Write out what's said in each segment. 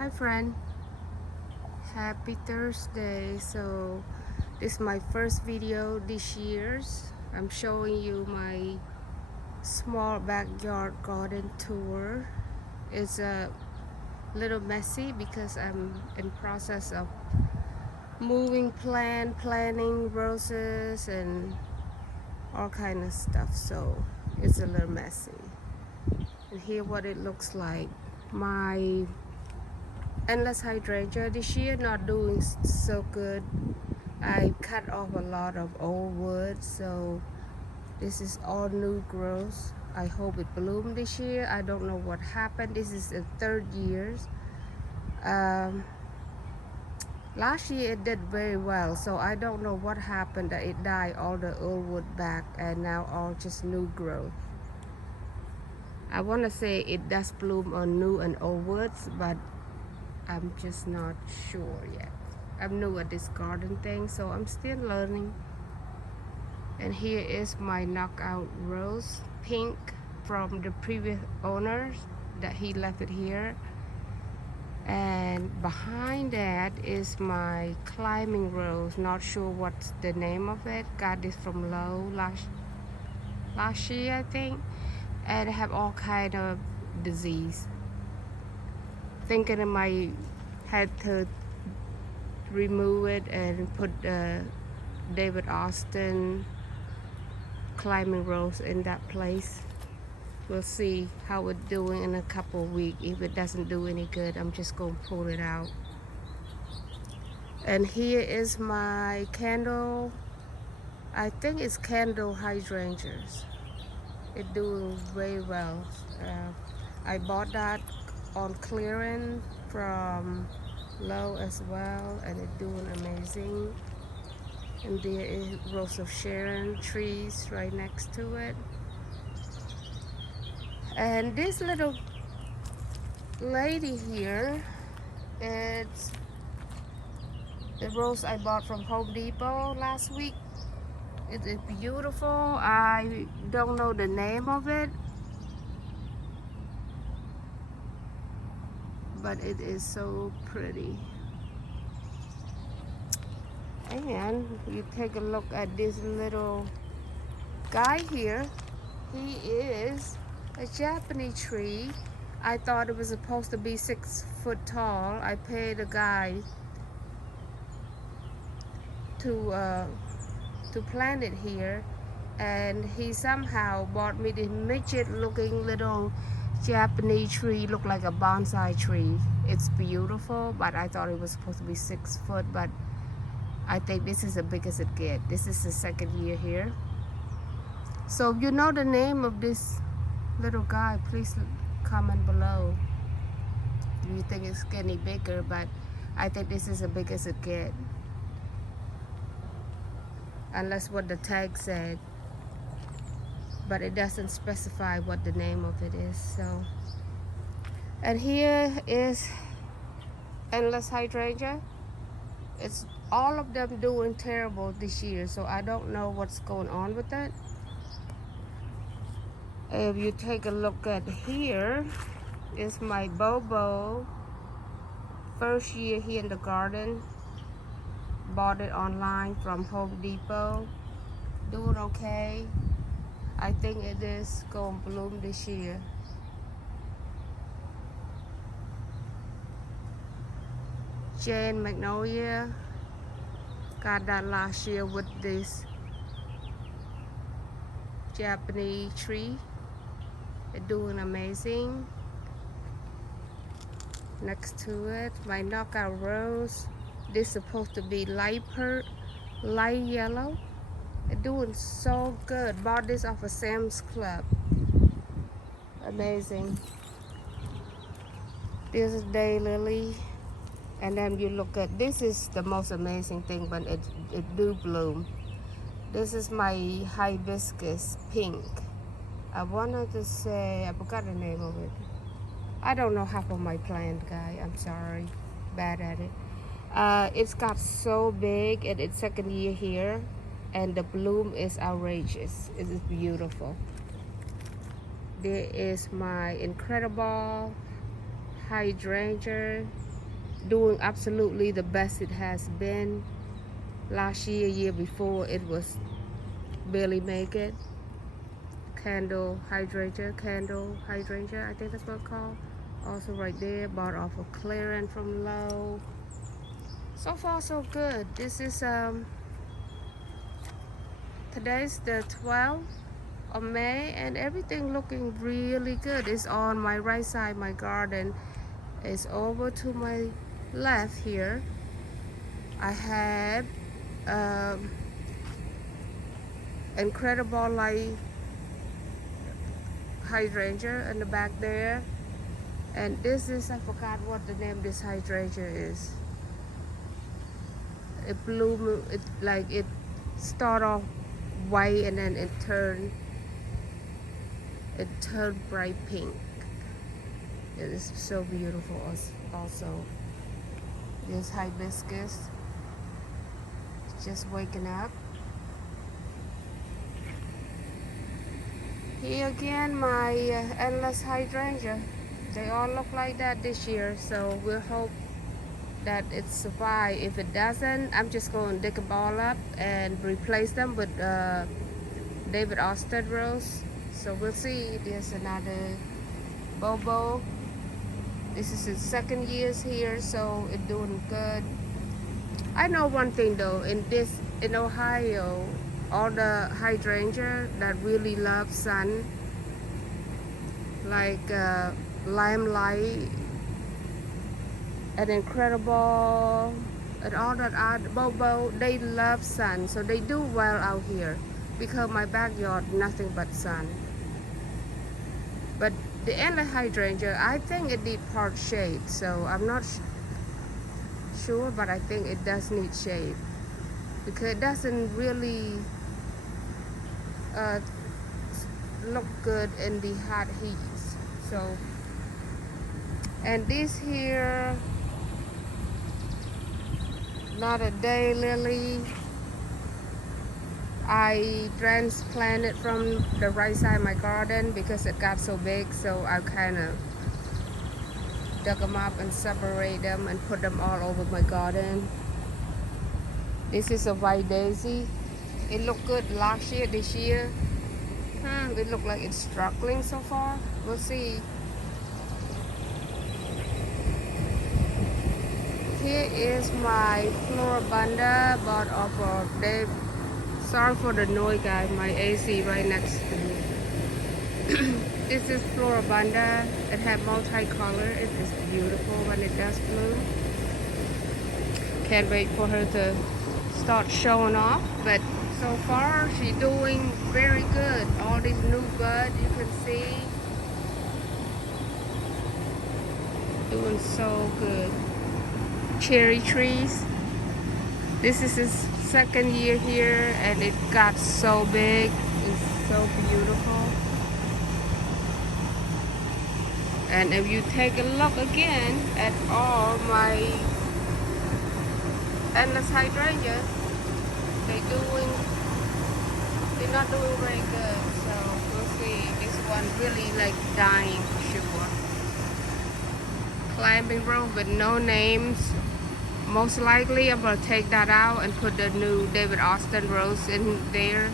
Hi friend, happy Thursday. So this is my first video this year. I'm showing you my small backyard garden tour. It's a little messy because I'm in process of moving planting roses and all kind of stuff, so it's a little messy. And here what it looks like. My endless hydrangea this year not doing so good. I cut off a lot of old wood, so this is all new growth. I hope it bloomed this year. I don't know what happened. This is the third year. Last year it did very well, so I don't know what happened that it died all the old wood back and now all just new growth. I want to say it does bloom on new and old woods, but I'm just not sure yet. I'm new at this garden thing, so I'm still learning. And here is my knockout rose, pink, from the previous owners that he left it here. And behind that is my climbing rose, not sure what's the name of it. Got this from Lowe last year, I think. And it have all kind of disease. Thinking I might had to remove it and put David Austin climbing rose in that place. We'll see how it's doing in a couple of weeks. If it doesn't do any good, I'm just going to pull it out. And here is my candle. I think it's candle hydrangeas. It's doing very well. I bought that on clearance from Lowe as well, and it's doing amazing. And there is Rose of Sharon trees right next to it. And this little lady here, it's the rose I bought from Home Depot last week. It is beautiful. I don't know the name of it, but it is so pretty. And you take a look at this little guy here. He is a Japanese tree. I thought it was supposed to be 6 foot tall. I paid a guy to plant it here, and he somehow bought me this midget looking little Japanese tree, look like a bonsai tree. It's beautiful, but I thought it was supposed to be 6 foot, but I think this is the biggest it gets. This is the second year here. So if you know the name of this little guy, please comment below. You think it's getting bigger, but I think this is the biggest it gets. Unless what the tag said. But it doesn't specify what the name of it is. So, and here is endless hydrangea. It's all of them doing terrible this year, so I don't know what's going on with it. If you take a look at here, is my Bobo. First year here in the garden. Bought it online from Home Depot. Doing okay. I think it is going to bloom this year. Jane Magnolia. Got that last year with this Japanese tree. It's doing amazing. Next to it, my knockout rose. This is supposed to be light yellow. It's doing so good. Bought this off of Sam's Club. Amazing. This is daylily. And then you look at, this is the most amazing thing when it do bloom. This is my hibiscus pink. I wanted to say, I forgot the name of it. I don't know half of my plant, guy. I'm sorry. Bad at it. It's got so big, and it's second year here. And the bloom is outrageous. It is beautiful. There is my incredible hydrangea doing absolutely the best it has been. Last year before, it was barely make it. Hydrangea, I think that's what it's called. Also right there, bought off of clearance from low. So far so good. This is today's the 12th of May and everything looking really good. It's on my right side. My garden is over to my left here. I had incredible light hydrangea in the back there, and this is, I forgot what the name of this hydrangea is. It blew, it start off white and then it turned bright pink. It is so beautiful. Also, this hibiscus just waking up. Here again, my endless hydrangea. They all look like that this year, so we'll hope that it survives. If it doesn't, I'm just going to dig them all up and replace them with David Austin rose. So we'll see. There's another Bobo. This is its second year here, so it's doing good. I know one thing though, in Ohio, all the hydrangea that really love sun, like limelight and incredible and all that other Bobo, they love sun, so they do well out here because my backyard nothing but sun. But the endless hydrangea, I think it needs part shade, so I'm not sure, but I think it does need shade because it doesn't really look good in the hot heat. So, and this here, not a day lily, I transplanted from the right side of my garden because it got so big, so I kind of dug them up and separate them and put them all over my garden. This is a white daisy. It looked good last year. This year, it looked like it's struggling so far. We'll see. Here is my Floribunda, bought off of Dave. Sorry for the noise, guys. My AC right next to me. This is Floribunda. It has multicolor. It is beautiful when it does bloom. Can't wait for her to start showing off. But so far, she's doing very good. All these new buds you can see, doing so good. Cherry trees. This is his second year here, and it got so big. It's so beautiful. And if you take a look again at all my endless hydrangeas, they're not doing very good. So we'll see. This one really like dying for sure. Climbing rose with no names. Most likely I'm gonna take that out and put the new David Austin rose in there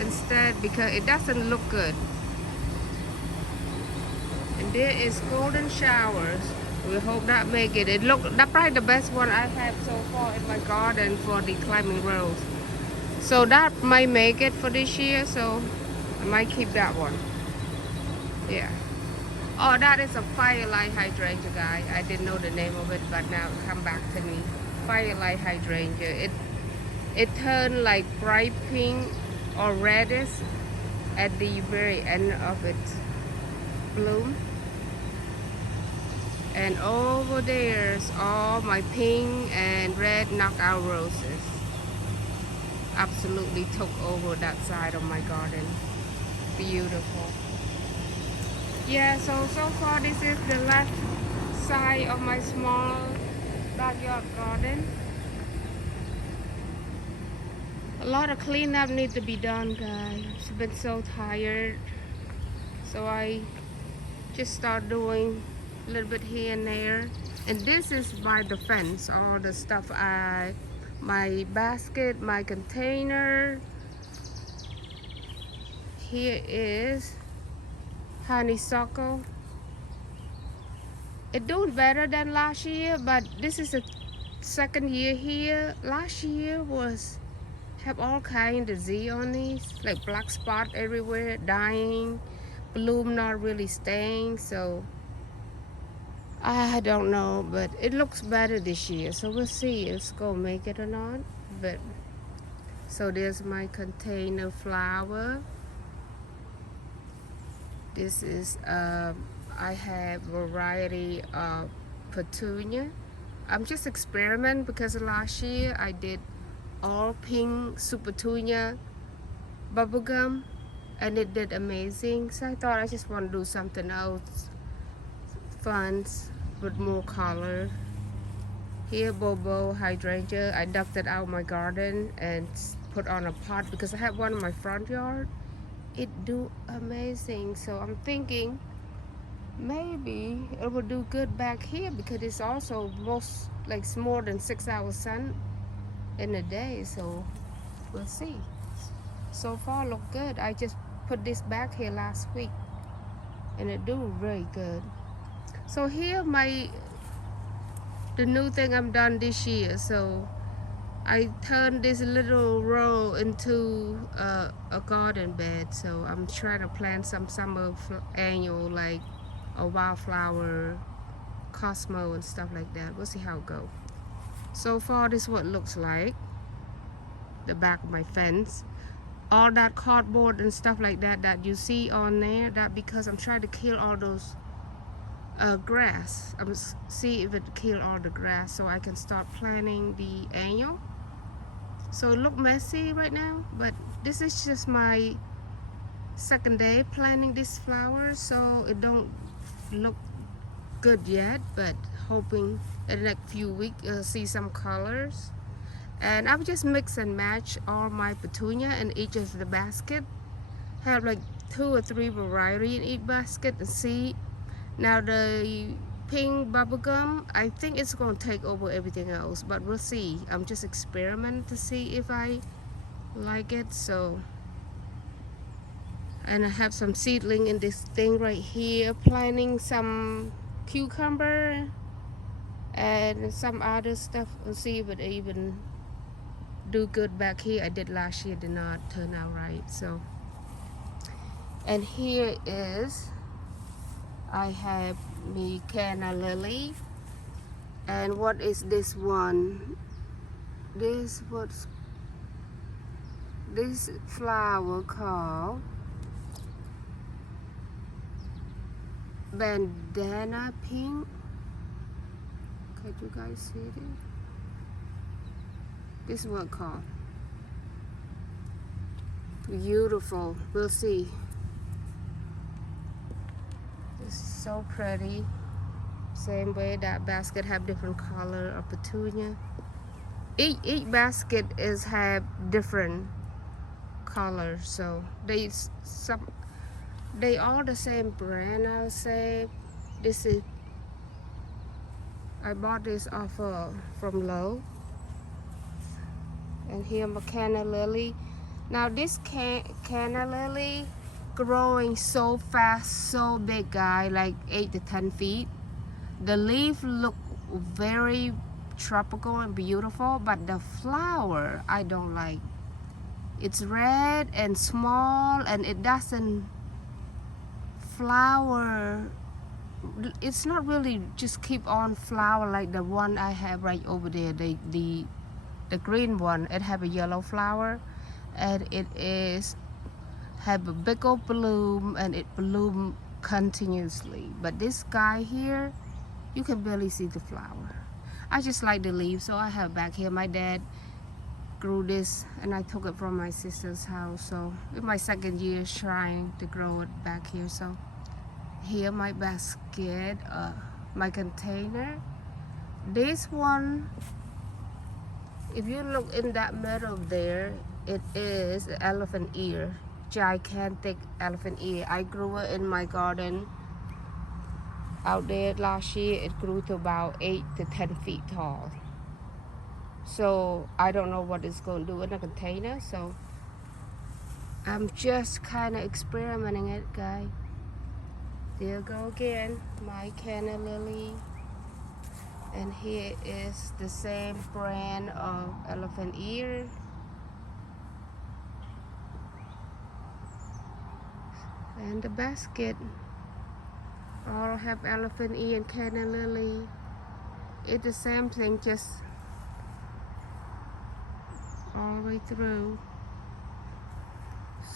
instead because it doesn't look good. And there is golden showers. We hope that make it. That's probably the best one I've had so far in my garden for the climbing rose. So that might make it for this year, so I might keep that one. Yeah. Oh, that is a firelight hydrangea, guys. I didn't know the name of it, but now it come back to me. Firelight hydrangea. It turned like bright pink or reddish at the very end of its bloom. And over there's all my pink and red knockout roses. Absolutely took over that side of my garden. Beautiful. Yeah, so far this is the left side of my small backyard garden. A lot of cleanup needs to be done, guys. I've been so tired. So I just start doing a little bit here and there. And this is by the fence, all the stuff my basket, my container. Here is honeysuckle. It doing better than last year, but this is the second year here. Last year was have all kind of disease on these, like black spot everywhere, dying, bloom not really staying. So I don't know, but it looks better this year. So we'll see if it's gonna make it or not. But so there's my container flower. This is I have variety of petunia. I'm just experiment because last year I did all pink super petunia bubblegum and it did amazing. So I thought I just want to do something else fun with more color. Here Bobo hydrangea, I ducked it out of my garden and put on a pot because I have one in my front yard. It do amazing, so I'm thinking maybe it will do good back here because it's also most like more than 6 hours sun in a day. So we'll see. So far look good. I just put this back here last week and it do very good. So here the new thing I'm done this year. So I turned this little row into a garden bed. So I'm trying to plant some summer annual like a wildflower, cosmo and stuff like that. We'll see how it goes. So far this is what it looks like. The back of my fence. All that cardboard and stuff like that that you see on there, that because I'm trying to kill all those grass. I'm see if it kill all the grass so I can start planting the annual. So it look messy right now, but this is just my second day planting this flower, so it don't look good yet, but hoping in the next few weeks see some colors. And I've just mix and match all my petunia in each of the basket. Have like 2 or 3 variety in each basket and see. Now the pink bubblegum, I think it's going to take over everything else, but we'll see. I'm just experimenting to see if I like it. So, and I have some seedling in this thing right here, planting some cucumber and some other stuff. We'll see if it even do good back here. I did last year, did not turn out right. So, and here is I have me canna lily. And what is this one? This flower called bandana pink. Can you guys see it? This is what called. Beautiful. We'll see. It's so pretty. Same way that basket have different color of petunia. Each basket have different colors, so they all the same brand. I would say this is. I bought this off from Lowe. And here canna lily. Now this canna lily growing so fast, so big, guy, like 8 to 10 feet. The leaf look very tropical and beautiful, but the flower I don't like. It's red and small and it doesn't flower. It's not really just keep on flower like the one I have right over there, the green one. It have a yellow flower and it is have a big old bloom and it bloom continuously. But this guy here, you can barely see the flower. I just like the leaves, so I have back here. My dad grew this and I took it from my sister's house, so it's my second year trying to grow it back here. So here my basket, my container. This one, if you look in that middle there, it is elephant ear, gigantic elephant ear. I grew it in my garden Out there last year, it grew to about 8 to 10 feet tall. So I don't know what it's going to do in a container. So I'm just kind of experimenting it, guys. There you go again, my canna lily. And here is the same brand of elephant ear. And the basket all have elephant ear and canna lily. It's the same thing, just all the way through.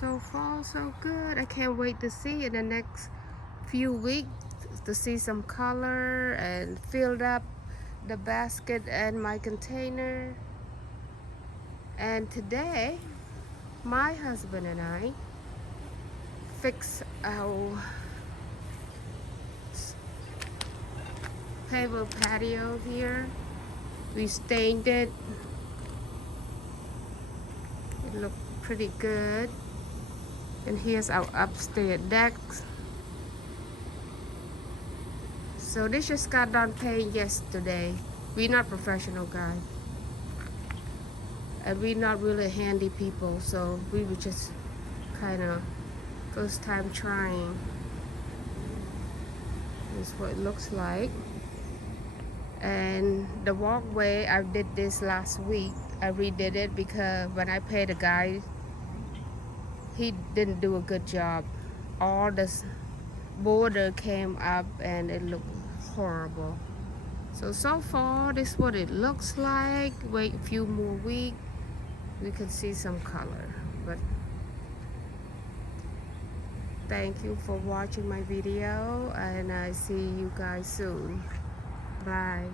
So far, so good. I can't wait to see in the next few weeks to see some color and filled up the basket and my container. And today, my husband and I fix our paved patio here. We stained it. It looked pretty good. And here's our upstairs deck. So this just got done painting yesterday. We're not professional guys. And we're not really handy people, so we were just kind of first time trying. This is what it looks like. And the walkway, I did this last week. I redid it because when I paid the guy, he didn't do a good job. All this border came up and it looked horrible. So far, this is what it looks like. Wait a few more weeks, we can see some color. But thank you for watching my video, and I see you guys soon. Bye.